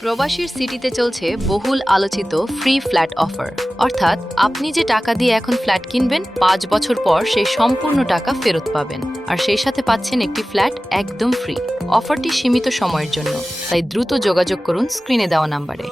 প্রবাসীর সিটিতে চলছে বহুল আলোচিত ফ্রি ফ্ল্যাট অফার, অর্থাৎ আপনি যে টাকা দিয়ে এখন ফ্ল্যাট কিনবেন ৫ বছর পর সেই সম্পূর্ণ টাকা ফেরত পাবেন, আর সেই সাথে পাচ্ছেন একটি ফ্ল্যাট একদম ফ্রি। অফারটি সীমিত সময়ের জন্য, তাই দ্রুত যোগাযোগ করুন স্ক্রিনে দেওয়া নাম্বারে।